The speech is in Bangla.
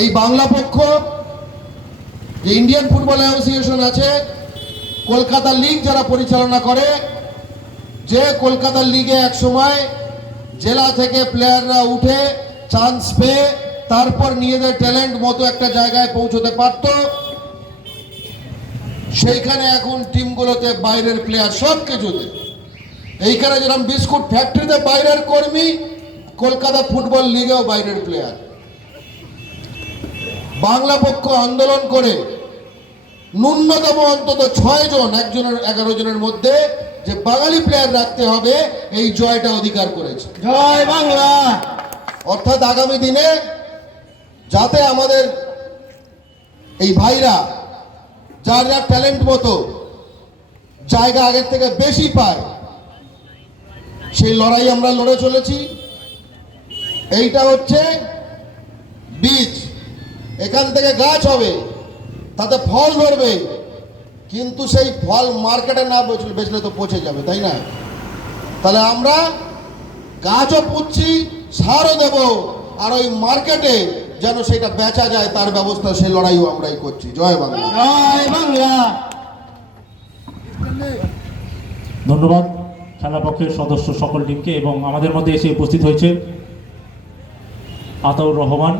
এই বাংলা পক্ষ, যে ইন্ডিয়ান ফুটবল অ্যাসোসিয়েশন আছে, কলকাতা লিগ যারা পরিচালনা করে, যে কলকাতা লিগে এক সময় জেলা থেকে প্লেয়াররা উঠে চান্স পেয়ে, তারপর নিজেদের ট্যালেন্ট মতো একটা জায়গায় পৌঁছতে পারত। সেইখানে এখন টিমগুলোতে বাইরের প্লেয়ার সব কিছুতে। এইখানে যেরকম বিস্কুট ফ্যাক্টরিতে বাইরের কর্মী, কলকাতা ফুটবল লিগেও বাইরের প্লেয়ার বাংলা পক্ষ আন্দোলন করে ন্যূনতম অন্তত ছয় জন একজনের এগারো জনের মধ্যে যে বাঙালি প্লেয়ার রাখতে হবে এই জয়টা অধিকার করেছে। জয় বাংলা! অর্থাৎ আগামী দিনে যাতে আমাদের এই ভাইরা যার যার ট্যালেন্ট মতো জায়গা আগের থেকে বেশি পায় সেই লড়াই আমরা লড়ে চলেছি। এইটা হচ্ছে বীজ। এখান থেকে গাছ হবে তাতে ফল ধরবে কিন্তু সেই ফল মার্কেটে না বেচলে বেচলে তো পচে যাবে তাই না? তাহলে আমরা গাছও পুঁতছি সারও দেব আর ওই মার্কেটে যেন সেটা বেচা যায় তার ব্যবস্থা সেই লড়াইও আমরাই করছি। জয় বাংলা। জয় বাংলা। ধন্যবাদ খেলা পক্ষের সদস্য সকল টিমকে এবং আমাদের মধ্যে এসে উপস্থিত হয়েছে আতাউর রহমান।